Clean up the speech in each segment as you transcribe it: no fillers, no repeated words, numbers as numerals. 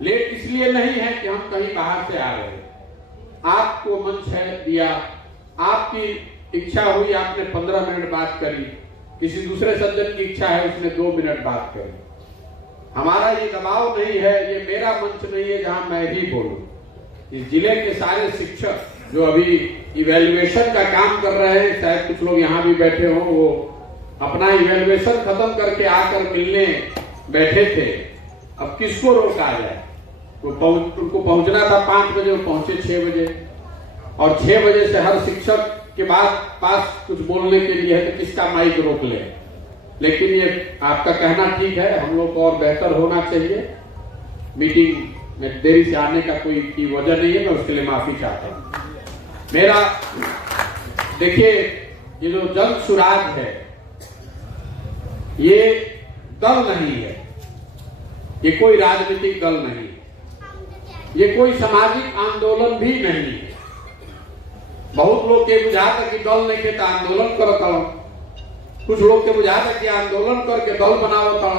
Late इसलिए नहीं है कि हम कहीं बाहर से आ रहे हैं, आपको मंच है दिया, आपकी इच्छा हुई आपने 15 मिनट बात करी, किसी दूसरे सज्जन की इच्छा है उसने 2 मिनट बात करी। हमारा ये दबाव नहीं है, ये मेरा मंच नहीं है जहां मैं ही बोलूं। इस जिले के सारे शिक्षक जो अभी इवैल्यूएशन का काम कर रहे हैं, शायद कुछ लोग यहाँ भी बैठे हों, वो अपना इवैल्यूएशन खत्म करके आकर मिलने बैठे थे। अब किसको रोका जाए? उनको पहुंचना था 5 बजे, वो पहुंचे 6 बजे, और 6 बजे से हर शिक्षक के पास कुछ बोलने के लिए है तो किसका माइक रोक ले। लेकिन ये आपका कहना ठीक है, हम लोग को और बेहतर होना चाहिए। मीटिंग में देरी से आने का कोई की वजह नहीं है, मैं उसके लिए माफी चाहता हूं। मेरा देखिए, ये जो जन सुराज है ये दल नहीं है, ये कोई राजनीतिक दल नहीं है, ये कोई सामाजिक आंदोलन भी नहीं है। बहुत लोग के बुझाता कि दल नहीं के तो आंदोलन करता, कुछ लोग के बुझाता कि आंदोलन करके दल बनावता।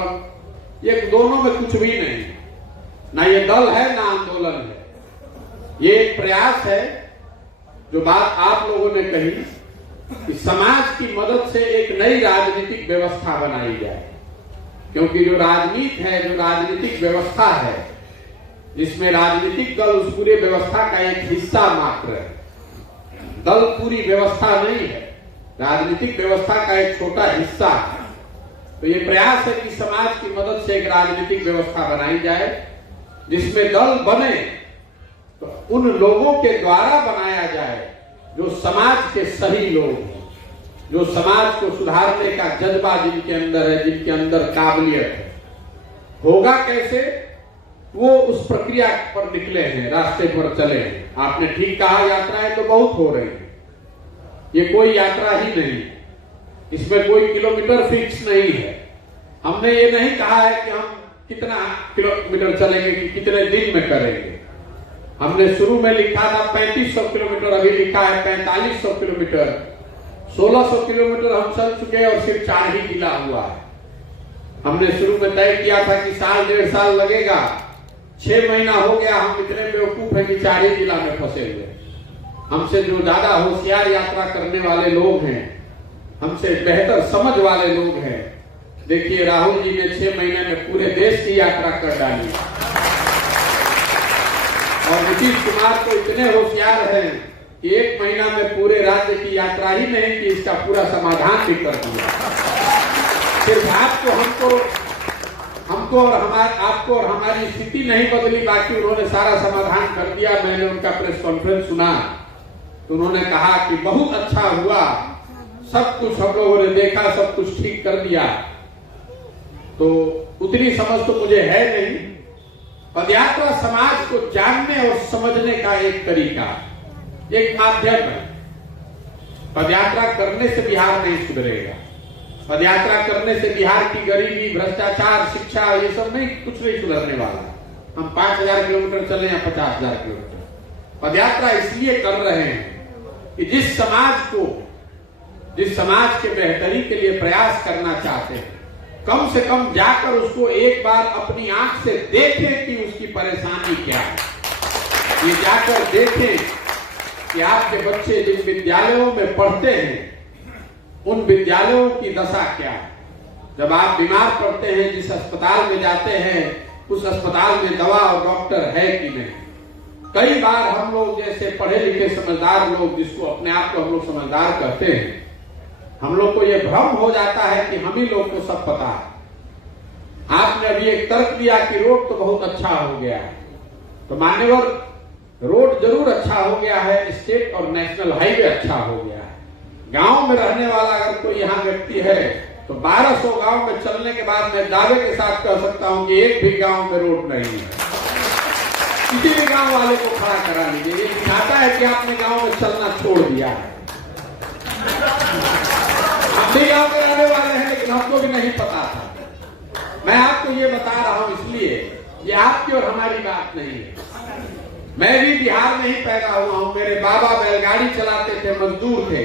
ये दोनों में कुछ भी नहीं, ना ये दल है ना आंदोलन है। ये एक प्रयास है, जो बात आप लोगों ने कही कि समाज की मदद से एक नई राजनीतिक व्यवस्था बनाई जाए। क्योंकि जो राजनीति है, जो राजनीतिक व्यवस्था है, जिसमें राजनीतिक दल उस पूरे व्यवस्था का एक हिस्सा मात्र है, दल पूरी व्यवस्था नहीं है, राजनीतिक व्यवस्था का एक छोटा हिस्सा है। तो ये प्रयास है कि समाज की मदद से एक राजनीतिक व्यवस्था बनाई जाए, जिसमें दल बने तो उन लोगों के द्वारा बनाया जाए जो समाज के सही लोग हैं, जो समाज को सुधारने का जज्बा जिनके अंदर है, जिनके अंदर काबिलियत है। होगा कैसे? वो उस प्रक्रिया पर निकले हैं, रास्ते पर चले हैं। आपने ठीक कहा, यात्राएं तो बहुत हो रही है, ये कोई यात्रा ही नहीं, इसमें कोई किलोमीटर फिक्स नहीं है। हमने ये नहीं कहा है कि हम कितना किलोमीटर चलेंगे, कि कितने दिन में करेंगे। हमने शुरू में लिखा था 3500 किलोमीटर, अभी लिखा है 4500 किलोमीटर। 1600 किलोमीटर हम चल चुके हैं और सिर्फ 4 ही जिला हुआ है। हमने शुरू में तय किया था कि 1.5 साल लगेगा, 6 महीना हो गया, हम इतने बेवकूफ हैं कि 4 ही जिला में फंसे हुए। हमसे जो ज्यादा होशियार यात्रा करने वाले लोग हैं, हमसे बेहतर समझ वाले लोग हैं, देखिए राहुल जी ने 6 महीने में पूरे देश की यात्रा कर डाली, और नीतीश कुमार तो इतने होशियार हैं कि 1 महीना में पूरे राज्य की यात्रा ही नहीं की, इसका पूरा समाधान भी कर दिया। सिर्फ हमको और आपको और हमारी स्थिति नहीं बदली, बाकी उन्होंने सारा समाधान कर दिया। मैंने उनका प्रेस कॉन्फ्रेंस सुना तो उन्होंने कहा कि बहुत अच्छा हुआ, सब कुछ हम लोगों ने देखा, सब कुछ ठीक कर दिया। तो उतनी समझ तो मुझे है नहीं। पदयात्रा समाज को जानने और समझने का एक तरीका, एक माध्यम है। पदयात्रा करने से बिहार नहीं सुधरेगा, पदयात्रा करने से बिहार की गरीबी, भ्रष्टाचार, शिक्षा, ये सब नहीं, कुछ नहीं सुधरने वाला। हम 5000 किलोमीटर चले या 50,000 किलोमीटर, पदयात्रा इसलिए कर रहे हैं कि जिस समाज के बेहतरी के लिए प्रयास करना चाहते हैं, कम से कम जाकर उसको एक बार अपनी आंख से देखें कि उसकी परेशानी क्या है। ये जाकर देखें कि आपके बच्चे जिन विद्यालयों में पढ़ते हैं, उन विद्यालयों की दशा क्या है। जब आप बीमार पड़ते हैं, जिस अस्पताल में जाते हैं, उस अस्पताल में दवा और डॉक्टर है कि नहीं। कई बार हम लोग जैसे पढ़े लिखे समझदार लोग, जिसको अपने आप को हम लोग समझदार कहते हैं, हम लोग को यह भ्रम हो जाता है कि हम ही लोग को सब पता है। आपने अभी एक तर्क दिया कि रोड तो बहुत अच्छा हो गया है, तो मान्यवर, रोड जरूर अच्छा हो गया है, स्टेट और नेशनल हाईवे अच्छा हो गया है। गांव में रहने वाला अगर कोई यहाँ व्यक्ति है तो 1200 गांव में चलने के बाद मैं दावे के साथ कह सकता हूं कि एक भी गांव में रोड नहीं है। किसी भी गांव वाले को खड़ा करा लीजिए, ये दिखाता है कि आपने गांव में चलना छोड़ दिया है। हम भी गांव के रहने वाले हैं, लेकिन हमको भी नहीं पता था। मैं आपको ये बता रहा हूं इसलिए, ये आपकी और हमारी बात नहीं है। मैं भी बिहार में ही पैदा हुआ हूं। मेरे बाबा बैलगाड़ी चलाते थे, मजदूर थे।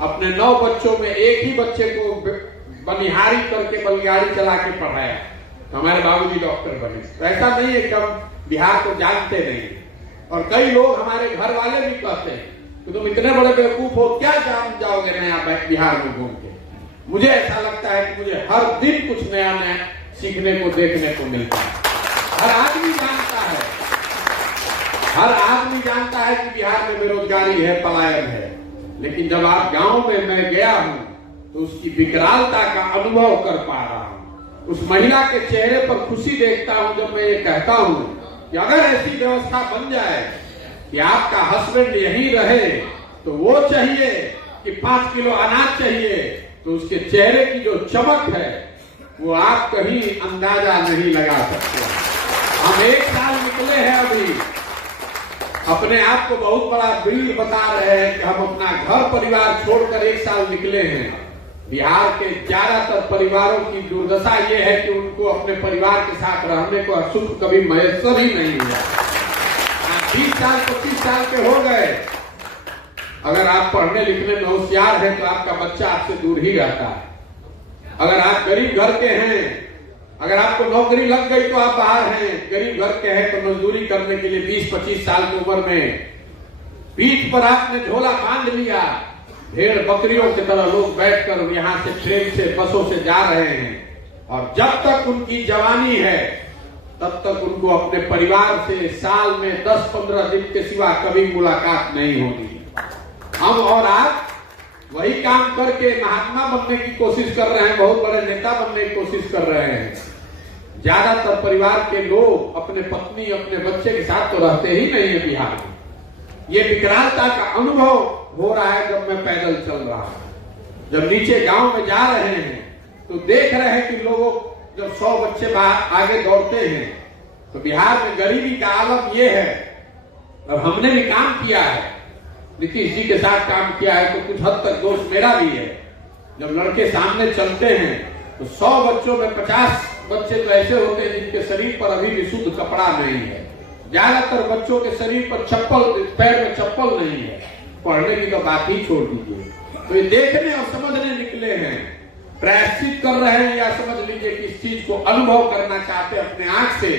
अपने 9 बच्चों में एक ही बच्चे को बनिहारी करके बैलगाड़ी चला के पढ़ाया, तो हमारे बाबूजी डॉक्टर बने। तो ऐसा नहीं है कि हम बिहार को जानते नहीं। और कई लोग हमारे घर वाले भी कहते हैं कि तुम इतने बड़े बेवकूफ हो, क्या जान जाओगे नया बिहार में घूम के। मुझे ऐसा लगता है कि मुझे हर दिन कुछ नया नया सीखने को, देखने को मिलता है। हर आदमी जानता है कि बिहार में बेरोजगारी है, पलायन है, लेकिन जब आप गांव में मैं गया हूं तो उसकी विकरालता का अनुभव कर पा रहा हूं। उस महिला के चेहरे पर खुशी देखता हूं जब मैं ये कहता हूं कि अगर ऐसी व्यवस्था बन जाए कि आपका हस्बैंड यहीं रहे तो वो चाहिए कि 5 किलो अनाज चाहिए, तो उसके चेहरे की जो चमक है वो आप कहीं अंदाजा नहीं लगा सकते। हम 1 साल निकले हैं, अभी अपने आप को बहुत बड़ा वीर बता रहे हैं कि हम अपना घर परिवार छोड़कर 1 साल निकले हैं। बिहार के ज्यादातर परिवारों की दुर्दशा ये है कि उनको अपने परिवार के साथ रहने को सुख कभी मयसर ही नहीं हुआ। 20 साल 25 साल के हो गए, अगर आप पढ़ने लिखने में होशियार हैं तो आपका बच्चा आपसे दूर ही रहता है। अगर आप गरीब घर के हैं, अगर आपको नौकरी लग गई तो आप बाहर हैं, गरीब घर के हैं तो मजदूरी करने के लिए 20-25 साल की उम्र में पीठ पर आपने झोला बांध लिया। भेड़ बकरियों की तरह लोग बैठकर यहाँ से ट्रेन से, बसों से जा रहे हैं, और जब तक उनकी जवानी है तब तक उनको अपने परिवार से साल में 10-15 दिन के सिवा कभी मुलाकात नहीं होगी। हम और आप वही काम करके महात्मा बनने की कोशिश कर रहे हैं, बहुत बड़े नेता बनने की कोशिश कर रहे हैं। ज्यादातर परिवार के लोग अपने पत्नी, अपने बच्चे के साथ तो रहते ही नहीं है बिहार में। ये विकरालता का अनुभव हो रहा है जब मैं पैदल चल रहा हूं। जब नीचे गांव में जा रहे हैं तो देख रहे हैं कि लोगों जब 100 बच्चे आगे दौड़ते हैं तो बिहार में गरीबी का आलम ये है। और हमने भी काम किया है, नीतीश जी के साथ काम किया है, तो कुछ हद तक दोष मेरा भी है। जब लड़के सामने चलते हैं तो 100 बच्चों में 50 बच्चे तो ऐसे होते हैं जिनके शरीर पर अभी भी शुद्ध कपड़ा नहीं है। ज्यादातर बच्चों के शरीर पर चप्पल, पैर में चप्पल नहीं है। पढ़ने की तो बात ही छोड़ दीजिए। तो ये देखने और समझने निकले हैं, प्रायश्चित कर रहे हैं, या समझ लीजिए कि इस चीज को अनुभव करना चाहते हैं अपने आंख से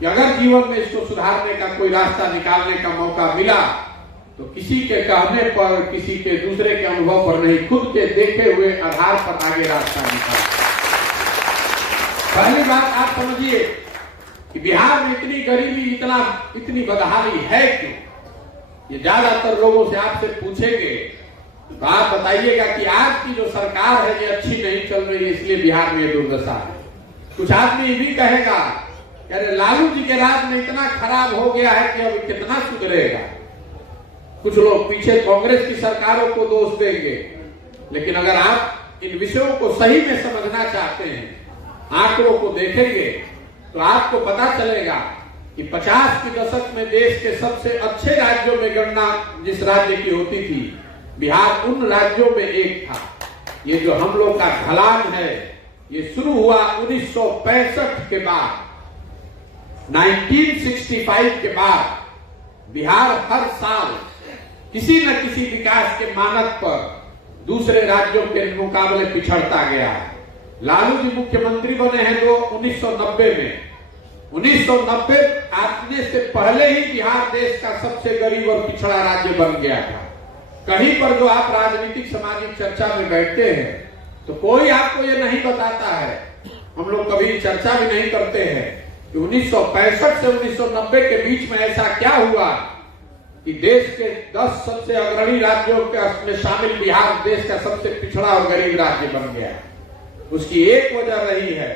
कि अगर जीवन में इसको सुधारने का कोई रास्ता निकालने का मौका मिला तो किसी के कहने पर, किसी के दूसरे के अनुभव पर नहीं, खुद के देखे हुए आधार पर आगे रास्ता निकाल। पहली बात आप समझिए कि बिहार में इतनी गरीबी, इतनी बदहाली है क्यों? ये ज्यादातर लोगों से आपसे पूछेंगे तो आप बताइएगा कि आज की जो सरकार है ये अच्छी नहीं चल रही है, इसलिए बिहार में दुर्दशा है। कुछ आदमी ये भी कहेगा कि अरे लालू जी के राज में इतना खराब हो गया है कि अब कितना सुधरेगा। कुछ लोग पीछे कांग्रेस की सरकारों को दोष देंगे, लेकिन अगर आप इन विषयों को सही में समझना चाहते हैं, आंकड़ों को देखेंगे तो आपको पता चलेगा कि 50 के दशक में देश के सबसे अच्छे राज्यों में गणना जिस राज्य की होती थी, बिहार उन राज्यों में एक था। ये जो हम लोग का ढलान है ये शुरू हुआ 1965 के बाद। 1965 के बाद बिहार हर साल किसी न किसी विकास के मानक पर दूसरे राज्यों के मुकाबले पिछड़ता गया है। लालू जी मुख्यमंत्री बने हैं 1990 में। 1990 आने से पहले ही बिहार देश का सबसे गरीब और पिछड़ा राज्य बन गया था। कहीं पर जो आप राजनीतिक सामाजिक चर्चा में बैठते हैं तो कोई आपको ये नहीं बताता है, हम लोग कभी चर्चा भी नहीं करते हैं कि 1965 से 1990 के बीच में ऐसा क्या हुआ कि देश के 10 सबसे अग्रणी राज्यों में शामिल बिहार देश का सबसे पिछड़ा और गरीब राज्य बन गया। उसकी एक वजह रही है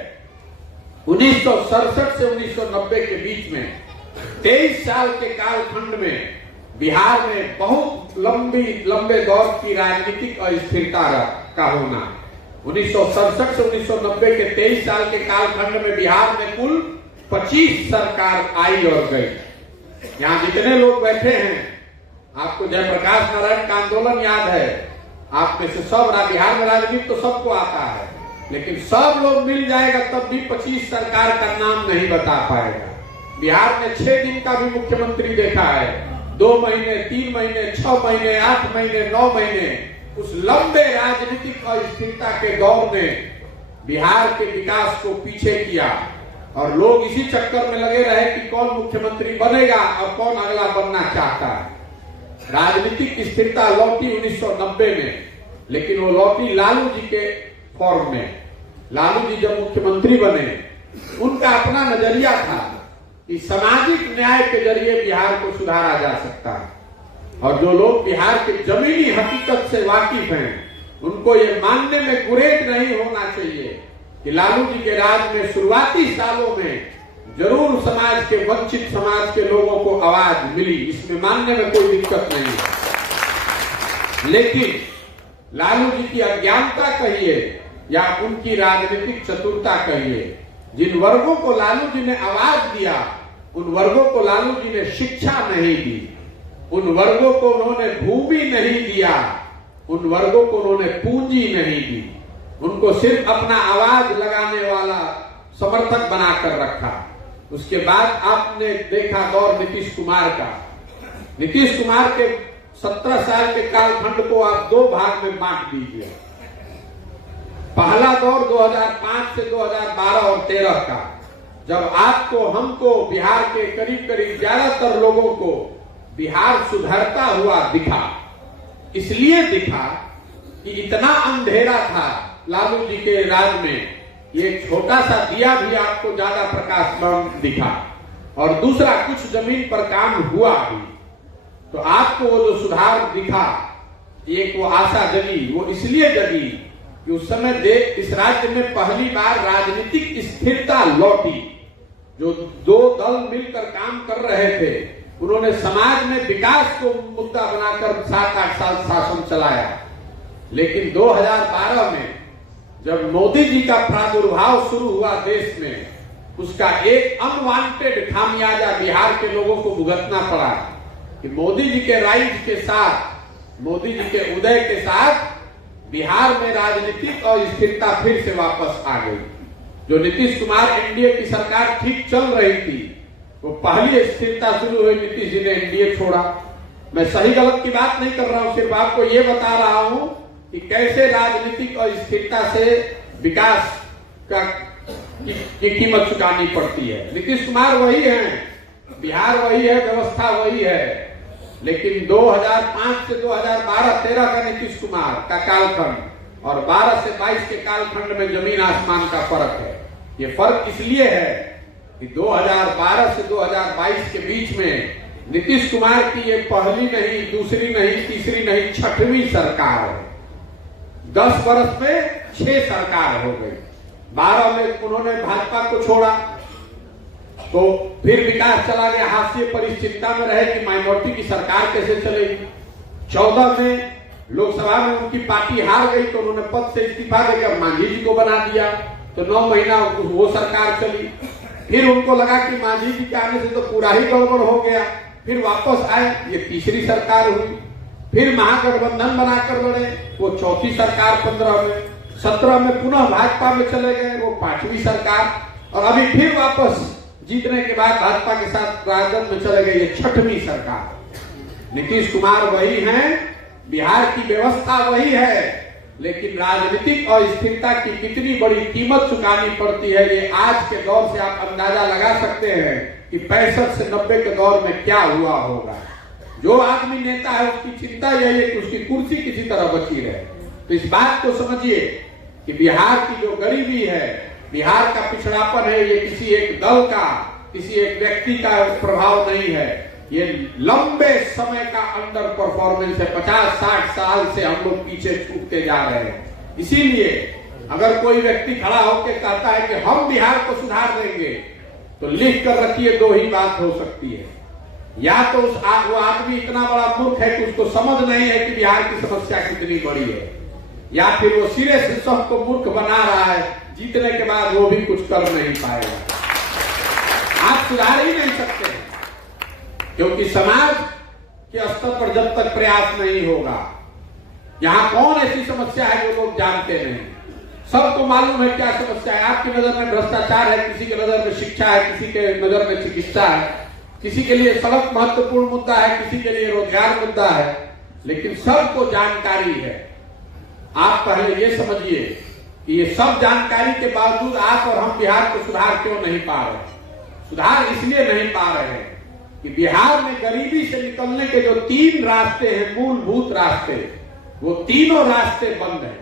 1967 से 1990 के बीच में 23 साल के कालखंड में बिहार में बहुत लंबे दौर की राजनीतिक अस्थिरता का होना। 1967 से 1990 के 23 साल के कालखंड में बिहार में कुल 25 सरकार आई और गई। यहाँ जितने लोग बैठे हैं, आपको जयप्रकाश नारायण का आंदोलन याद है, आप में से सब बिहार में राजनीति तो सबको आता है, लेकिन सब लोग मिल जाएगा तब भी 25 सरकार का नाम नहीं बता पाएगा। बिहार में 6 दिन का भी मुख्यमंत्री देखा है, 2 महीने, 3 महीने, 6 महीने, 8 महीने, 9 महीने। उस लंबे राजनीतिक अस्थिरता के दौर में बिहार के विकास को पीछे किया। और लोग इसी चक्कर में लगे रहे कि कौन मुख्यमंत्री बनेगा और कौन अगला बनना चाहता है। राजनीतिक स्थिरता लौटी 1990 में, लेकिन वो लौटी लालू जी के फॉर्म में। लालू जी जब मुख्यमंत्री बने, उनका अपना नजरिया था कि सामाजिक न्याय के जरिए बिहार को सुधारा जा सकता है। और जो लोग बिहार के जमीनी हकीकत से वाकिफ हैं, उनको ये मानने में गुरेज नहीं होना चाहिए कि लालू जी के राज में शुरुआती सालों में जरूर समाज के वंचित समाज के लोगों को आवाज मिली, इसमें मानने में कोई दिक्कत नहीं है। लेकिन लालू जी की अज्ञानता कहिए या उनकी राजनीतिक चतुरता कहिए, जिन वर्गों को लालू जी ने आवाज दिया, उन वर्गों को लालू जी ने शिक्षा नहीं दी, उन वर्गों को उन्होंने भूमि नहीं दिया, उन वर्गों को उन्होंने पूंजी नहीं दी, उनको सिर्फ अपना आवाज लगाने वाला समर्थक बनाकर रखा। उसके बाद आपने देखा दौर नीतीश कुमार का। नीतीश कुमार के 17 साल के कालखंड को आप दो भाग में बांट दीजिए। पहला दौर 2005 से 2012 और 13 का, जब आपको हमको बिहार के करीब करीब ज्यादातर लोगों को बिहार सुधरता हुआ दिखा। इसलिए दिखा कि इतना अंधेरा था लालू जी के राज में, ये छोटा सा दिया भी आपको ज्यादा प्रकाशमान दिखा। और दूसरा, कुछ जमीन पर काम हुआ भी, तो आपको वो जो सुधार दिखा, एक वो आशा जगी। वो इसलिए जगी कि उस समय इस राज्य में पहली बार राजनीतिक स्थिरता लौटी। जो दो दल मिलकर काम कर रहे थे, उन्होंने समाज में विकास को मुद्दा बनाकर 7-8 साल शासन चलाया। लेकिन 2012 में जब मोदी जी का प्रादुर्भाव शुरू हुआ देश में, उसका एक अनवांटेड खामियाजा बिहार के लोगों को भुगतना पड़ा कि मोदी जी के राइज के साथ, मोदी जी के उदय के साथ बिहार में राजनीतिक और स्थिरता फिर से वापस आ गई। जो नीतीश कुमार एनडीए की सरकार ठीक चल रही थी, वो पहली स्थिरता शुरू हुई, नीतीश जी ने एनडीए छोड़ा। मैं सही गलत की बात नहीं कर रहा हूं, सिर्फ आपको ये बता रहा हूं कि कैसे राजनीतिक और स्थिरता से विकास की कीमत चुकानी पड़ती है। नीतीश कुमार वही है, बिहार वही है, व्यवस्था वही है। लेकिन 2005 से 2012-13 का नीतीश कुमार का कालखंड और 12 से 22 के कालखंड में जमीन आसमान का फर्क है। ये फर्क इसलिए है कि 2012 से 2022 के बीच में नीतीश कुमार की ये पहली नहीं, दूसरी नहीं, तीसरी नहीं, 6वीं सरकार है। 10 वर्ष में 6 सरकार हो गई। 12 में उन्होंने भाजपा को छोड़ा, तो फिर विकास चला गया, हाशिए पर इस चिंता में रहे कि माइनॉरिटी की सरकार कैसे चलेगी। 14 में लोकसभा में उनकी पार्टी हार गई, तो उन्होंने पद से इस्तीफा देकर मांझी जी को बना दिया, तो 9 महीना वो सरकार चली। फिर उनको लगा कि मांझी जी के आने से तो पूरा ही गड़बड़ हो गया, फिर वापस आए, ये तीसरी सरकार हुई। फिर महागठबंधन बनाकर लड़े, वो 4थी सरकार 15 में। 17 में पुनः भाजपा में चले गए, वो 5वीं सरकार। और अभी फिर वापस जीतने के बाद भाजपा के साथ राजद में चले गए, ये 6वीं सरकार। नीतीश कुमार वही हैं, बिहार की व्यवस्था वही है, लेकिन राजनीतिक और स्थिरता की कितनी बड़ी कीमत चुकानी पड़ती है, ये आज के दौर से आप अंदाजा लगा सकते हैं कि 65 से 90 के दौर में क्या हुआ होगा। जो आदमी नेता है, उसकी चिंता यही है कि उसकी कुर्सी किसी तरह बची रहे। तो इस बात को समझिए कि बिहार की जो गरीबी है, बिहार का पिछड़ापन है, ये किसी एक दल का, किसी एक व्यक्ति का प्रभाव नहीं है, ये लंबे समय का अंडर परफॉर्मेंस है। 50-60 साल से हम लोग पीछे छूटते जा रहे हैं। इसीलिए अगर कोई व्यक्ति खड़ा होकर कहता है कि हम बिहार को सुधार देंगे, तो लिख कर रखिए, 2 ही बात हो सकती है। या तो वो आदमी इतना बड़ा मूर्ख है कि उसको समझ नहीं है कि बिहार की समस्या कितनी बड़ी है, या फिर वो सिरे से सबको मूर्ख बना रहा है, जीतने के बाद वो भी कुछ कर नहीं पाएगा। आप सुधार ही नहीं सकते, क्योंकि समाज के स्तर पर जब तक प्रयास नहीं होगा। यहाँ कौन ऐसी समस्या है जो लोग जानते नहीं? सबको मालूम है क्या समस्या है। आपकी नजर में भ्रष्टाचार है, किसी की नजर में शिक्षा है, किसी के नजर में चिकित्सा है, किसी के लिए सड़क महत्वपूर्ण मुद्दा है, किसी के लिए रोजगार मुद्दा है, लेकिन सबको जानकारी है। आप पहले ये समझिए कि ये सब जानकारी के बावजूद आप और हम बिहार को सुधार क्यों नहीं पा रहे। सुधार इसलिए नहीं पा रहे हैं कि बिहार में गरीबी से निकलने के जो 3 रास्ते हैं, मूलभूत रास्ते, वो तीनों रास्ते बंद हैं।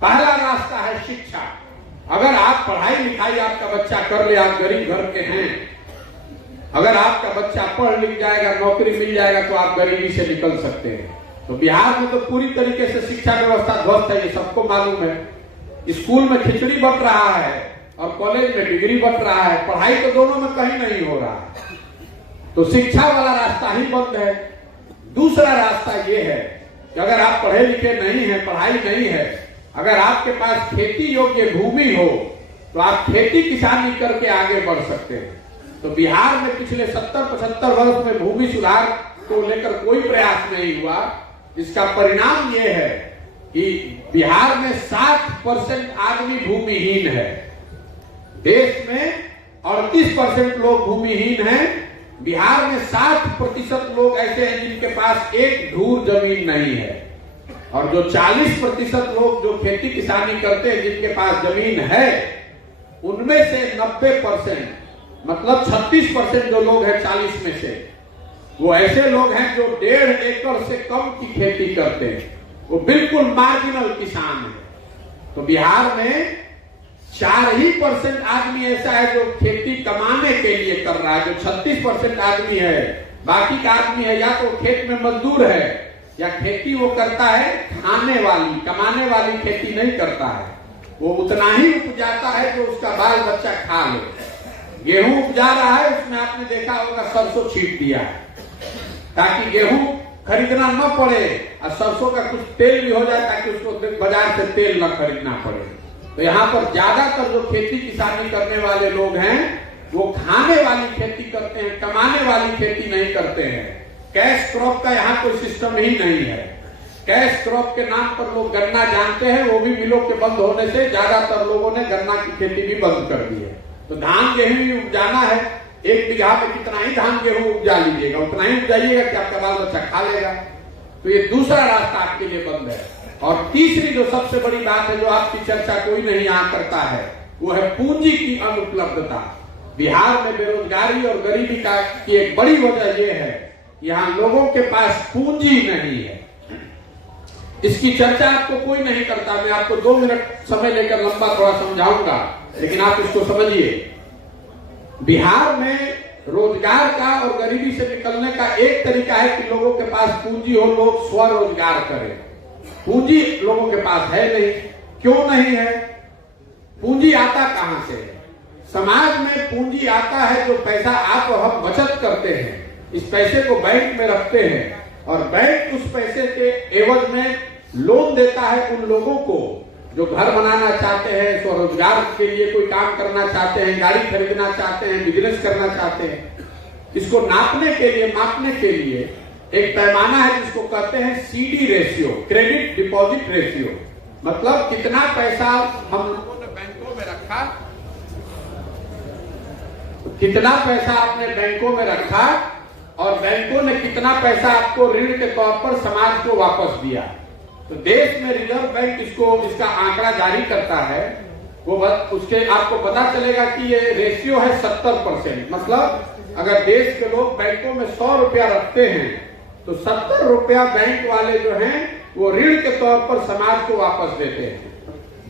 पहला रास्ता है शिक्षा। अगर आप पढ़ाई लिखाई आपका बच्चा कर ले, आप गरीब घर के हैं, अगर आपका बच्चा पढ़ लिख जाएगा, नौकरी मिल जाएगा, तो आप गरीबी से निकल सकते हैं। तो बिहार में तो पूरी तरीके से शिक्षा व्यवस्था ध्वस्त है, ये सबको मालूम है। स्कूल में खिचड़ी बंट रहा है और कॉलेज में डिग्री बंट रहा है, पढ़ाई तो दोनों में कहीं नहीं हो रहा है। तो शिक्षा वाला रास्ता ही बंद है। दूसरा रास्ता ये है कि अगर आप पढ़े लिखे नहीं है, पढ़ाई नहीं है, अगर आपके पास खेती योग्य भूमि हो, तो आप खेती किसानी करके आगे बढ़ सकते हैं। तो बिहार में पिछले 70-75 वर्ष में भूमि सुधार को लेकर कोई प्रयास नहीं हुआ। इसका परिणाम यह है कि बिहार में 60% आदमी भूमिहीन है। देश में 38% लोग भूमिहीन हैं। बिहार में 60% लोग ऐसे हैं जिनके पास एक धूर जमीन नहीं है, और जो 40% लोग जो खेती किसानी करते हैं, जिनके पास जमीन है, उनमें से 90%, मतलब 36% जो लोग हैं 40 में से, वो ऐसे लोग हैं जो 1.5 एकड़ से कम की खेती करते हैं। वो बिल्कुल मार्जिनल किसान है। तो बिहार में 4% आदमी ऐसा है जो खेती कमाने के लिए कर रहा है। जो 36% आदमी है, बाकी का आदमी है या तो खेत में मजदूर है, या खेती वो करता है खाने वाली, कमाने वाली खेती नहीं करता है। वो उतना ही उपजाता है जो उसका बाल बच्चा खा ले। गेहूं उपजा रहा है, उसमें आपने देखा होगा सरसों छींट दिया है ताकि गेहूं खरीदना न पड़े, और सरसों का कुछ तेल भी हो जाए ताकि उसको बाजार से तेल न खरीदना पड़े। तो यहाँ पर ज्यादातर जो खेती किसानी करने वाले लोग हैं, वो खाने वाली खेती करते हैं, कमाने वाली खेती नहीं करते हैं। कैश क्रॉप का यहाँ कोई सिस्टम ही नहीं है। कैश क्रॉप के नाम पर लोग गन्ना जानते हैं, वो भी मिलों के बंद होने से ज्यादातर लोगों ने गन्ना की खेती भी बंद कर दी है। तो धान गेहूं भी उपजाना है, 1 बीघा में कितना ही धान गेहूं उपजा लीजिएगा, उतना ही उपजाइएगा कि आपका बाल बच्चा खा लेगा। तो ये दूसरा रास्ता आपके लिए बंद है। और तीसरी जो सबसे बड़ी बात है, जो आपकी चर्चा कोई नहीं यहाँ करता है, वो है पूंजी की अनुपलब्धता। बिहार में बेरोजगारी और गरीबी की एक बड़ी वजह यह है, यहाँ लोगों के पास पूंजी नहीं है। इसकी चर्चा आपको कोई नहीं करता। मैं आपको 2 मिनट समय लेकर लंबा थोड़ा समझाऊंगा, लेकिन आप इसको समझिए। बिहार में रोजगार का और गरीबी से निकलने का एक तरीका है कि लोगों के पास पूंजी हो, लोग स्वरोजगार करें। पूंजी लोगों के पास है नहीं। क्यों नहीं है? पूंजी आता कहां से है? समाज में पूंजी आता है जो पैसा आप और हम बचत करते हैं, इस पैसे को बैंक में रखते हैं, और बैंक उस पैसे के एवज में लोन देता है उन लोगों को जो घर बनाना चाहते हैं, स्वरोजगार के लिए कोई काम करना चाहते हैं, गाड़ी खरीदना चाहते हैं, बिजनेस करना चाहते हैं। इसको नापने के लिए, मापने के लिए एक पैमाना है जिसको कहते हैं CD ratio, credit deposit ratio. मतलब कितना पैसा हम लोगों ने बैंकों में रखा, कितना पैसा आपने बैंकों में रखा, और बैंकों ने कितना पैसा आपको ऋण के तौर पर समाज को वापस दिया। तो देश में रिजर्व बैंक इसका आंकड़ा जारी करता है। वो उसके आपको पता चलेगा कि ये रेशियो है 70%। मतलब अगर देश के लोग बैंकों में 100 रुपया रखते हैं, तो 70 रुपया बैंक वाले जो हैं वो ऋण के तौर पर समाज को वापस देते हैं।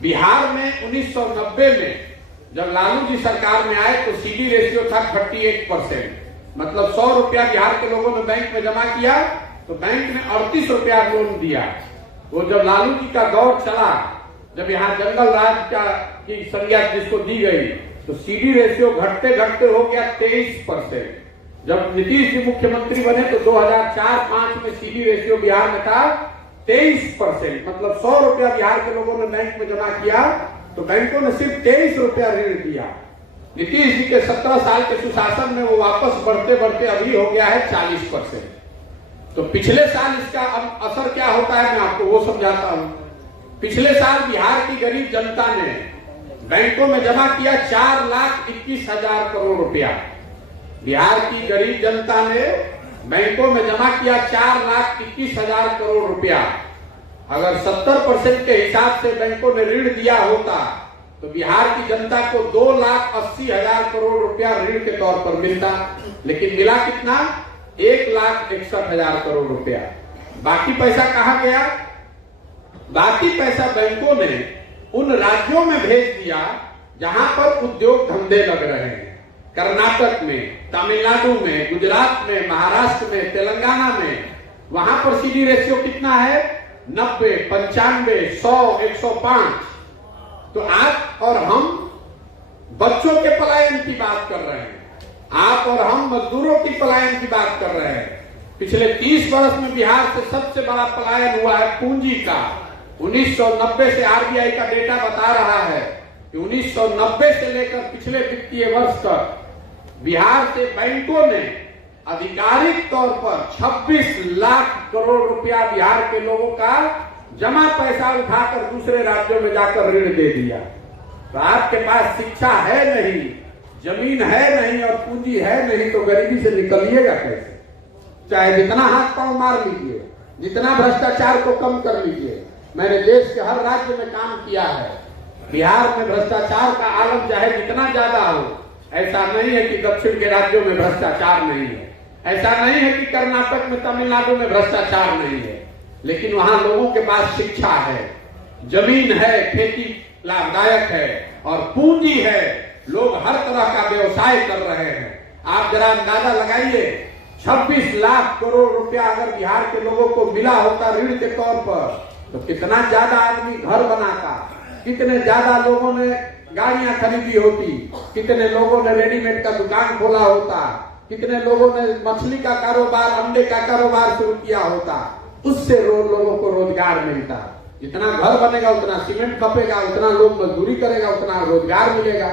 बिहार में 1990 में जब लालू जी सरकार में आए तो CD रेशियो था 38%। मतलब 100 रुपया बिहार के लोगों ने बैंक में जमा किया तो बैंक ने 38 रुपया लोन दिया। वो जब लालू जी का दौर चला, जब यहाँ जंगल राज की संज्ञा जिसको दी गई, तो CD रेशियो घटते घटते हो गया 23%। जब नीतीश जी मुख्यमंत्री बने तो 2004-05 में CD रेशियो बिहार में था 23%। मतलब 100 रुपया बिहार के लोगों ने बैंक में जमा किया तो बैंकों ने सिर्फ 23 रुपया ऋण दिया। नीतीश जी के 17 साल के सुशासन में वो वापस बढ़ते बढ़ते अभी हो गया है 40%। तो पिछले साल इसका असर क्या होता है मैं आपको वो समझाता हूं। पिछले साल बिहार की गरीब जनता ने बैंकों में जमा किया 4,21,000 करोड़ रुपया। बिहार की गरीब जनता ने बैंकों में जमा किया 4,21,000 करोड़ रुपया। अगर 70% के हिसाब से बैंकों ने ऋण दिया होता तो बिहार की जनता को 2,80,000 करोड़ रुपया ऋण के तौर पर मिलता, लेकिन मिला कितना? 1,61,000 करोड़ रुपया। बाकी पैसा कहाँ गया? बाकी पैसा बैंकों ने उन राज्यों में भेज दिया जहां पर उद्योग धंधे लग रहे हैं। कर्नाटक में, तमिलनाडु में, गुजरात में, महाराष्ट्र में, तेलंगाना में, वहां पर सीडी रेशियो कितना है? 90, 95, 100, 105। तो आप और हम बच्चों के पलायन की बात कर रहे हैं, आप और हम मजदूरों की पलायन की बात कर रहे हैं। पिछले 30 वर्ष में बिहार से सबसे बड़ा पलायन हुआ है पूंजी का। 1990 से आरबीआई का डेटा बता रहा है कि 1990 से लेकर पिछले वित्तीय वर्ष तक बिहार से बैंकों ने आधिकारिक तौर पर 26 लाख करोड़ रुपया बिहार के लोगों का जमा पैसा उठाकर दूसरे राज्यों में जाकर ऋण दे दिया। तो आपके पास शिक्षा है नहीं, जमीन है नहीं और पूंजी है नहीं, तो गरीबी से निकलिएगा कैसे? चाहे जितना हाथ पांव मार लीजिए, जितना भ्रष्टाचार को कम कर लीजिए। मैंने देश के हर राज्य में काम किया है। बिहार में भ्रष्टाचार का आलम चाहे जितना ज्यादा हो, ऐसा नहीं है कि दक्षिण के राज्यों में भ्रष्टाचार नहीं है, ऐसा नहीं है कि कर्नाटक में, तमिलनाडु में भ्रष्टाचार नहीं है, लेकिन वहां लोगों के पास शिक्षा है, जमीन है, खेती लाभदायक है और पूंजी है। लोग हर तरह का व्यवसाय कर रहे हैं। आप जरा अंदाजा लगाइए, 26 लाख करोड़ रुपया अगर बिहार के लोगों को मिला होता ऋण के तौर पर, तो कितना ज्यादा आदमी घर बनाता, कितने ज्यादा लोगों ने गाड़ियां खरीदी होती, कितने लोगों ने रेडीमेड का दुकान खोला होता, कितने लोगों ने मछली का कारोबार, अंडे का कारोबार शुरू किया होता। उससे लोगों को रोजगार मिलता। जितना घर बनेगा उतना सीमेंट खपेगा, उतना लोग मजदूरी करेगा, उतना रोजगार मिलेगा।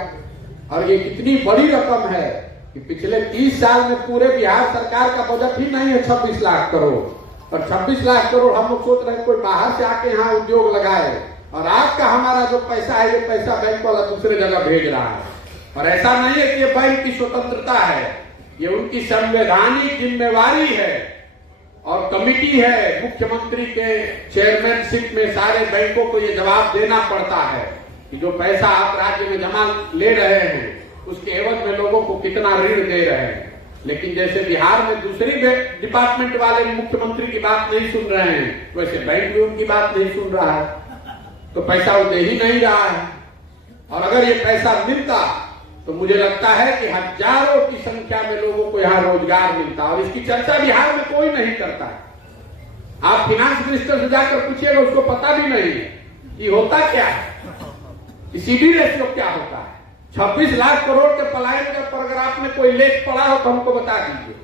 और ये कितनी बड़ी रकम है कि पिछले 30 साल में पूरे बिहार सरकार का बजट ही नहीं है 26 लाख करोड़। और 26 लाख करोड़ हम लोग सोच रहे हैं कोई बाहर से आके यहाँ उद्योग लगाए, और आपका हमारा जो पैसा है ये पैसा बैंक वाला दूसरे जगह भेज रहा है। और ऐसा नहीं है कि ये बैंक की स्वतंत्रता है, ये उनकी संवैधानिक जिम्मेवारी है और कमिटी है। मुख्यमंत्री के चेयरमैनशिप में सारे बैंकों को ये जवाब देना पड़ता है कि जो पैसा आप राज्य में जमा ले रहे हैं उसके एवज में लोगों को कितना ऋण दे रहे हैं। लेकिन जैसे बिहार में दूसरी डिपार्टमेंट वाले मुख्यमंत्री की बात नहीं सुन रहे हैं, वैसे बैंक भी उनकी बात नहीं सुन रहा है, तो पैसा वो दे ही नहीं रहा है। और अगर ये पैसा मिलता तो मुझे लगता है कि हजारों की संख्या में लोगों को यहाँ रोजगार मिलता, और इसकी चर्चा बिहार में कोई नहीं करता। आप फिनांस मिनिस्टर से जाकर पूछिएगा, उसको पता भी नहीं कि होता क्या है, सीडी रेशियो क्या होता है। 26 लाख करोड़ के पलायन के ऊपर अगर आपने कोई लेख पढ़ा हो तो हमको बता दीजिए।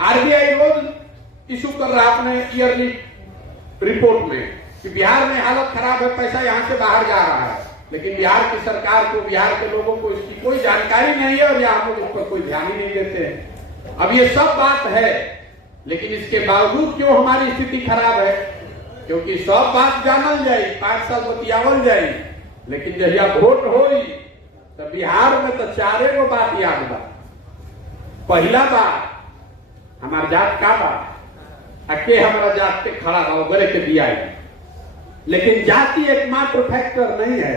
आरबीआई रोज इशू कर रहा है अपने ईयरली रिपोर्ट में कि बिहार में हालत खराब है, पैसा यहाँ से बाहर जा रहा है, लेकिन बिहार की सरकार को, बिहार के लोगों को इसकी कोई जानकारी नहीं है और यहाँ लोग उस पर कोई ध्यान ही नहीं देते हैं। अब ये सब बात है, लेकिन इसके बावजूद क्यों हमारी स्थिति खराब है? क्योंकि सब बात जानल जाए, 5 साल बतियावल जाए, लेकिन जहिया वोट होई तो बिहार में तो 4 गो बात याद बा। पहला बात, हमार जात का बात, अके हमारा जात पे खड़ा रहो गरे के दिया। लेकिन जाति एकमात्र फैक्टर नहीं है।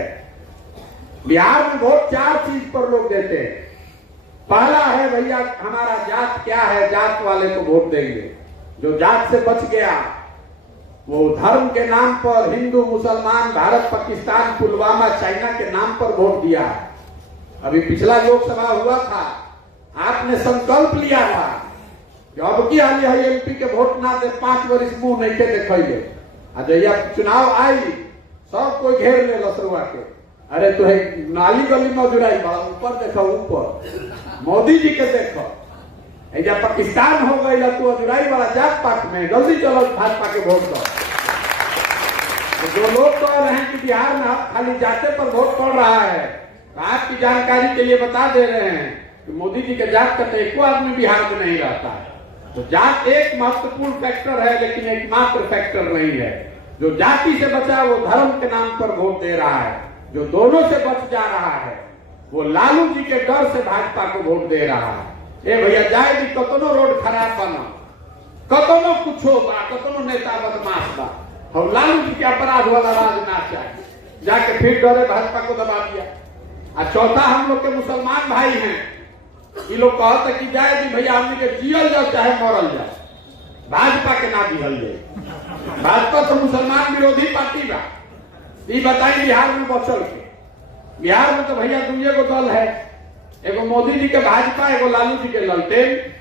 बिहार में वोट 4 चीज पर लोग देते हैं। पहला है भैया हमारा जात क्या है, जात वाले को वोट देंगे। जो जात से बच गया वो धर्म के नाम पर हिंदू, मुसलमान, भारत, पाकिस्तान, पुलवामा, चाइना के नाम पर वोट दिया है। अभी पिछला लोकसभा हुआ था, आपने संकल्प लिया था कि अब की हाल है एमपी के वोट ना दे, 5 वर्ष मुंह नहीं के देखेंगे। जहिया चुनाव आई सब कोई घेर ले लसरुआ के, अरे तो नाली गली में जुड़ाई बड़ा, ऊपर देखो, ऊपर मोदी जी के देखो, ऐजा पाकिस्तान हो गई तो जुड़ाई वाला जात पात में, जल्दी चलो भाजपा के वोट दो। तो जो लोग कह रहे हैं कि बिहार में खाली जाते पर वोट पड़ रहा है, आपकी जानकारी के लिए बता दे रहे हैं कि मोदी जी के जात का तो एक आदमी बिहार में नहीं रहता है। तो जात एक महत्वपूर्ण फैक्टर है, लेकिन एकमात्र फैक्टर नहीं है। जो जाति से बचा वो धर्म के नाम पर वोट दे रहा है, जो दोनों से बच जा रहा है वो लालू जी के डर से भाजपा को वोट दे रहा है। ए भैया जाए भी कतनो रोड खराब बना, कतनो कुछ बा, कतनो नेता बदमाश बा, और लालू जी के अपराध वाला राज ना चाहिए, जाके फिर डरे भाजपा को दबा दिया। और चौथा, हम लोग के मुसलमान भाई हैं, ये लोग कहते कि जाए कि भैया हमने के जियल जाओ चाहे मरल जाओ, भाजपा के ना दिहल जाए। भाजपा तो मुसलमान विरोधी पार्टी बा। ये बताइए बिहार में बचल के, बिहार में तो भैया दुनिया को दल है, एगो मोदी जी के भाजपा, एगो लालू जी के ललटेन।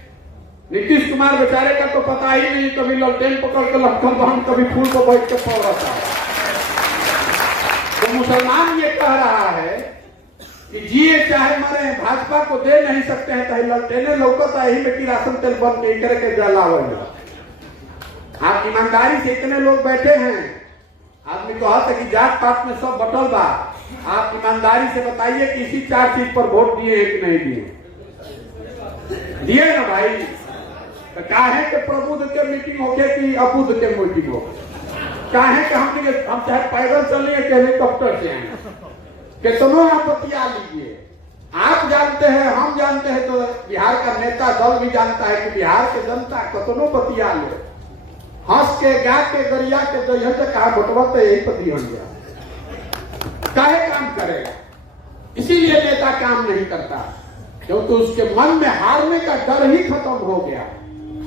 नीतीश कुमार बेचारे का तो पता ही नहीं, कभी ललटेन पकड़ के लटकल बहन, कभी फूल को बैठ के पड़ रहा है। तो मुसलमान ये कह रहा है कि जिए चाहे मरे, भाजपा को दे नहीं सकते हैं, तो ललटेने लौकता यही में कि राशन तेल बंद नहीं करके जलावे। आप ईमानदारी से इतने लोग बैठे हैं, आदमी कहता कि जात पात में सब बटल बा, आप ईमानदारी से बताइए कि इसी 4 चीज पर वोट दिए कि नहीं दिए? दिए ना भाई। तो काहे के प्रबुद्ध के मीटिंग होके कि अबुद्ध के मीटिंग हो? काहे के हम चाहे पैदल चलिए कि हेलीकॉप्टर से आए, कितनों आप बतिया लीजिए। आप जानते हैं, हम जानते हैं, तो बिहार का नेता दल भी जानता है कि बिहार के जनता कितनों बतिया ले, हंस के गा के गरिया के, तो यह कहा बटवा तो यही पति हो गया, काहे काम करेगा? इसीलिए नेता काम नहीं करता, क्योंकि उसके मन में हारने का डर ही खत्म हो गया।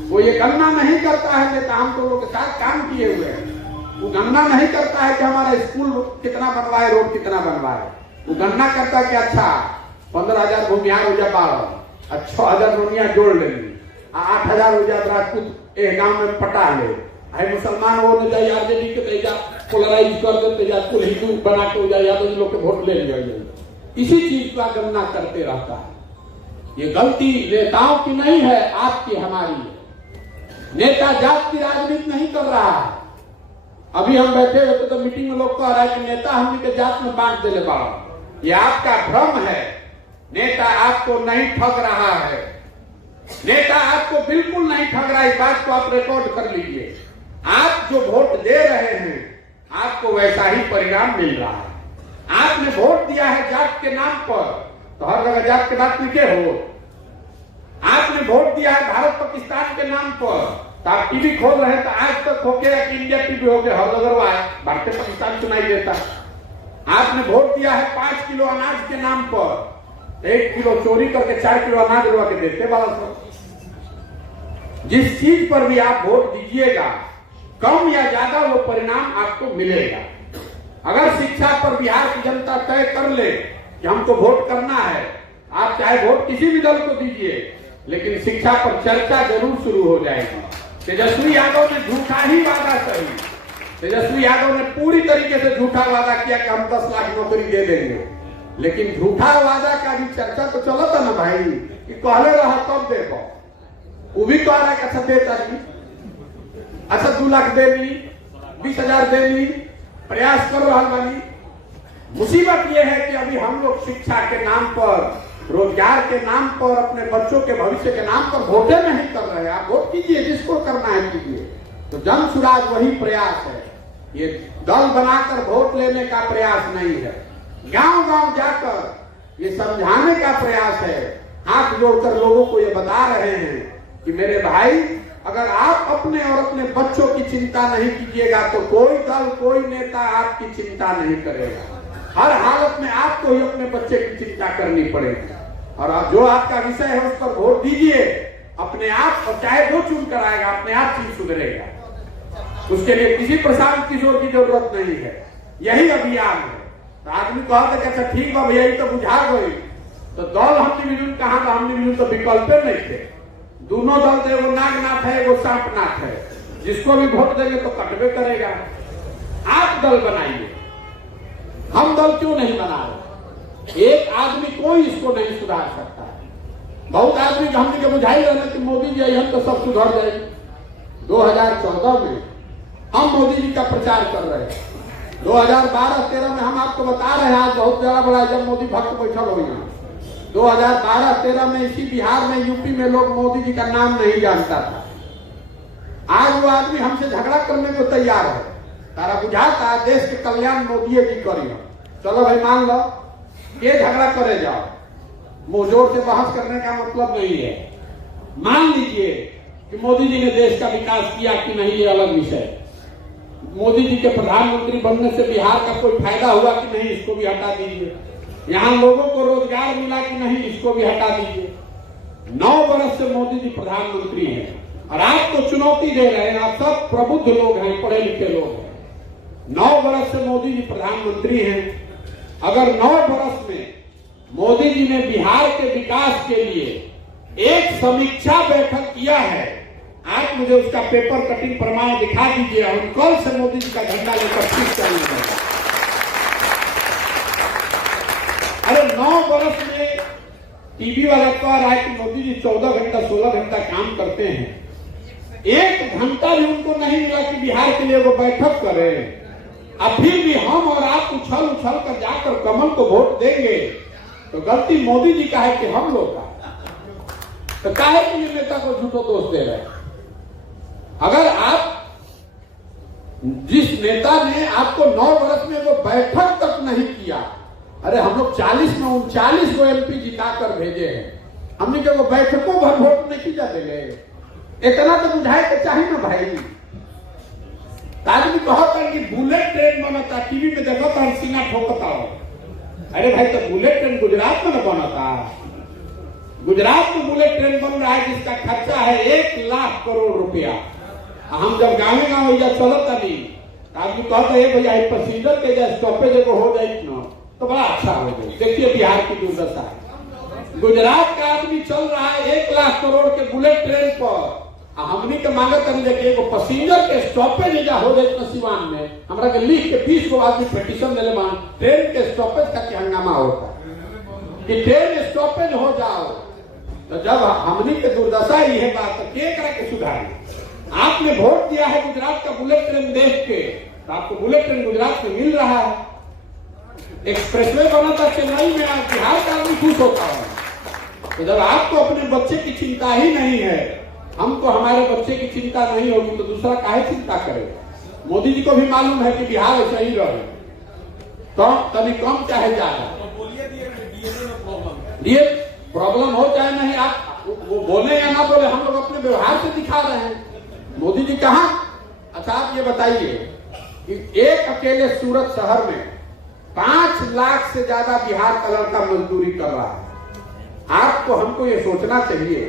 वो ये गणना नहीं करता है, नेता हम तो लोगों के साथ काम किए हुए हैं, वो गणना नहीं करता है कि हमारा स्कूल कितना बनवाए, रोड कितना बनवाए। वो गणना करता है कि अच्छा 15,000 भूमिहार हो जाए 12, 6,000 रोनिया जोड़ लेंगे, 8,000 हो जाए राजपूत एक गांव में पटा ले, है मुसलमान वो न जाए आरजेडी के तेजा पोलराइज कर देते जा, कुल हिंदू बना के हो जाए, यादव लोग के वोट ले लिया। इसी चीज का गणना करते रहता है। ये गलती नेताओं की नहीं है, आपकी हमारी है। नेता जात की राजनीति नहीं कर रहा है। अभी हम बैठे होते तो मीटिंग में लोग कह रहा है कि नेता हमने के जात में बांट देले बाबा। ये आपका भ्रम है, नेता आपको नहीं ठग रहा है, नेता आपको बिल्कुल नहीं ठग रहा है। इस बात को आप रिकॉर्ड कर लीजिए। आप जो वोट दे रहे हैं, आपको वैसा ही परिणाम मिल रहा है। आपने वोट दिया है जात के नाम पर, तो हर जगह जात के बात लिखे हो। आपने वोट दिया है भारत पाकिस्तान के नाम पर, तो आप टीवी खोल रहे हैं तो आज तक होके या इंडिया टीवी होके हर जगह भारतीय पाकिस्तान सुनाई देता। आपने वोट दिया है 5 किलो अनाज के नाम पर, 1 किलो चोरी करके 4 किलो अनाज लगा के देते वाला सब। जिस चीज पर भी आप वोट दीजिएगा, कम या ज्यादा वो परिणाम आपको मिलेगा। अगर शिक्षा पर बिहार की जनता तय कर ले कि हमको वोट करना है, आप चाहे वोट किसी भी दल को दीजिए, लेकिन शिक्षा पर चर्चा जरूर शुरू हो जाएगी। तेजस्वी यादव ने झूठा ही वादा करी, तेजस्वी यादव ने पूरी तरीके से झूठा वादा किया कि हम 10 लाख नौकरी दे देंगे, लेकिन झूठा वादा का भी चर्चा तो चला था ना भाई, कि कहले रहा कब दे पाओ। वो भी कह रहा है कि अच्छा देता नहीं, अच्छा 2 लाख दे ली, 20,000 दे ली, प्रयास कर रहा बानी। मुसीबत यह है कि अभी हम लोग शिक्षा के नाम पर, रोजगार के नाम पर, अपने बच्चों के भविष्य के नाम पर वोटे नहीं कर रहे हैं। आप वोट कीजिए, जिसको करना है कीजिए। तो जन सुराज वही प्रयास है, ये दल बनाकर वोट लेने का प्रयास नहीं है। गांव गांव जाकर ये समझाने का प्रयास है, हाथ जोड़कर लोगों को ये बता रहे हैं कि मेरे भाई, अगर आप अपने और अपने बच्चों की चिंता नहीं कीजिएगा तो कोई दल, कोई नेता आपकी चिंता नहीं करेगा। हर हालत में आपको ही अपने बच्चे की चिंता करनी पड़ेगी। और जो आपका विषय है उस पर वोट दीजिए अपने आप, और चाहे जो चुन कर आएगा अपने आप चीज सुधरेगा। उसके लिए किसी प्रशांत किशोर की जरूरत नहीं है, यही अभियान है। तो आदमी कहते कि अच्छा ठीक है भैया, तो बुझा गई, तो दल हमने मिलून कहाँ, हमने मिलून तो विकल्प नहीं थे। दोनों दल थे, वो नागनाथ है, वो सांपनाथ है, जिसको भी वोट देंगे तो कटवे करेगा। आप दल बनाइए, हम दल क्यों नहीं बना रहे? एक आदमी कोई इसको नहीं सुधार सकता है। बहुत आदमी हमने के बुझाई रहना कि मोदी जी हम तो सब सुधर जाएगी। 2014 में हम मोदी जी का प्रचार कर रहे हैं, 2012-13 में हम आपको बता रहे हैं, आज बहुत ज्यादा बड़ा जब मोदी भक्त बैठल हो गया। 2012-13 में इसी बिहार में, यूपी में लोग मोदी जी का नाम नहीं जानता था। आज वो आदमी हमसे झगड़ा करने को तैयार है। तारा बुझाता देश के कल्याण मोदी जी करिए, चलो भाई मान लो, ये झगड़ा करे जाओ, मुंह जोर से बहस करने का मतलब नहीं है। मान लीजिए कि मोदी जी ने देश का विकास किया कि नहीं, ये अलग विषय। मोदी जी के प्रधानमंत्री बनने से बिहार का कोई फायदा हुआ कि नहीं, इसको भी हटा दीजिए। यहाँ लोगों को रोजगार मिला कि नहीं, इसको भी हटा दीजिए। 9 वर्ष से मोदी जी प्रधानमंत्री हैं और आपको चुनौती दे रहे हैं। आप सब प्रबुद्ध लोग हैं, पढ़े लिखे लोग हैं। 9 वर्ष से मोदी जी प्रधानमंत्री हैं। अगर 9 वर्ष में मोदी जी ने बिहार के विकास के लिए एक समीक्षा बैठक किया है, आप मुझे उसका पेपर कटिंग प्रमाण दिखा दीजिए और कल से मोदी जी का झंडा लेकर फिर चलेंगे। अरे 9 वर्ष में टीवी वाला कह रहा है कि मोदी जी 14 घंटा 16 घंटा काम करते हैं। 1 घंटा भी उनको नहीं मिला कि बिहार के लिए वो बैठक करें। अब फिर भी हम और आप उछल उछल कर जाकर कमल को वोट देंगे तो गलती मोदी जी का है कि हम लोग का? तो काहे कि ये नेता को झूठो दोष दे रहे हैं? अगर आप जिस नेता ने आपको 9 वर्ष में वो बैठक तक नहीं किया, अरे हम लोग 40 में 39 को एमपी जिताकर भेजे हैं, हमने क्या वो बैठकों भर वोट नहीं किया देंगे? इतना तो बुझाए के चाहिए ना भाई। आदमी कहता है कि बुलेट ट्रेन बनता, टीवी में देखो तो सीना ठोकता हो। अरे भाई, तो बुलेट ट्रेन गुजरात में न बना था? गुजरात में बुलेट ट्रेन बन रहा है जिसका खर्चा है 1 लाख करोड़ रुपया। हम जब गाँव या चलता नहीं, आदमी कहते हैं भैया पैसेंजर के स्टॉपेज एगो हो जाए ना तो बड़ा अच्छा हो जाए। देखिए बिहार की दुर्दशा है। गुजरात का आदमी चल रहा है 1 लाख करोड़ के बुलेट ट्रेन पर, हमनी के मांगत हम देखिए एगो पैसेंजर के स्टॉपेज एजा हो जाए ना सिवान में, हमरा के लिख के 20 को आदमी पिटीशन दिले मान ट्रेन के स्टॉपेज का क्या हंगामा होता कि ट्रेन स्टॉपेज हो जाओ। तो जब हमनी के दुर्दशा ही है बात, तो क्या करा के सुधारी? आपने वोट दिया है गुजरात का बुलेट ट्रेन देख के, तो आपको बुलेट ट्रेन गुजरात में मिल रहा है। एक्सप्रेसवे बना था चेन्नई में, आप बिहार का आदमी खुश होता है। तो जब आपको अपने बच्चे की चिंता ही नहीं है, हमको हमारे बच्चे की चिंता नहीं होगी, तो दूसरा काहे चिंता करेगा? मोदी जी को भी मालूम है कि बिहार ऐसा ही रहे, तो कभी कम चाहे ज्यादा ये प्रॉब्लम हो चाहे नहीं, आप वो बोले या ना बोले, हम लोग अपने व्यवहार से दिखा रहे हैं। मोदी जी कहां? अच्छा आप ये बताइए कि एक अकेले सूरत शहर में 5 लाख से ज्यादा बिहार का लड़का मजदूरी कर रहा है। आपको हमको ये सोचना चाहिए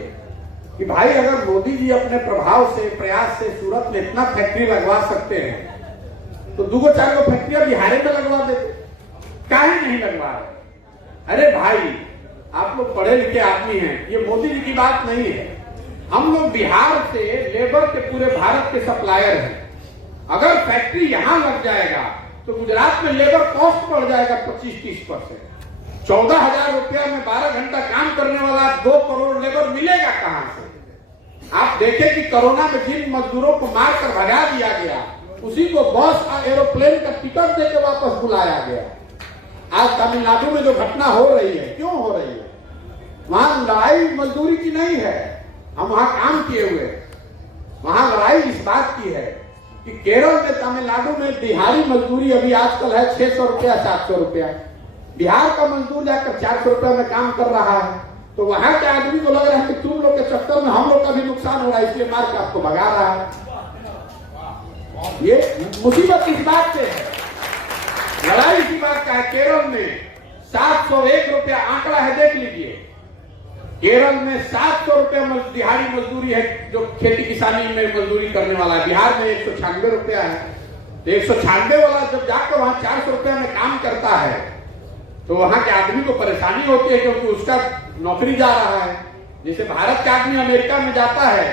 कि भाई अगर मोदी जी अपने प्रभाव से प्रयास से सूरत में इतना फैक्ट्री लगवा सकते हैं तो 2-4 फैक्ट्रियां बिहार में लगवा देते, काहे नहीं लगवा रहे? अरे भाई आप लोग पढ़े लिखे आदमी हैं, ये मोदी जी की बात नहीं है। हम लोग बिहार से लेबर के पूरे भारत के सप्लायर हैं। अगर फैक्ट्री यहां लग जाएगा तो गुजरात में लेबर कॉस्ट बढ़ जाएगा 25-30%। 14,000 रुपया में 12 घंटा काम करने वाला 2 करोड़ लेबर मिलेगा कहां से? आप देखें कि कोरोना में जिन मजदूरों को मारकर भगा दिया गया, उसी को बस और एरोप्लेन का टिकट देकर वापस बुलाया गया। आज तमिलनाडु में जो घटना हो रही है, क्यों हो रही है? वहां लड़ाई मजदूरी की नहीं है, हम वहां काम किए हुए। वहां लड़ाई इस बात की है कि केरल में तमिलनाडु में बिहारी मजदूरी अभी आजकल है 600 रुपया 700 रुपया। बिहार का मजदूर जाकर 400 रुपया में काम कर रहा है। तो वहां के आदमी को लग रहा है कि तुम लोग के चक्कर में हम लोग का भी नुकसान हो रहा है, इसलिए मार के आपको भगा रहा है। ये मुसीबत इस बात से है, लड़ाई इसी बात का है। केरल में 701 रुपया आंकड़ा है, देख लीजिए। केरल में 700 रुपया दिहाड़ी मजदूरी है, जो खेती किसानी में मजदूरी करने वाला है। बिहार में 196 रुपया है। तो 196 वाला जब जाकर वहां 400 रुपया में काम करता है तो वहां के आदमी को परेशानी होती है, क्योंकि उसका नौकरी जा रहा है। जैसे भारत का आदमी अमेरिका में जाता है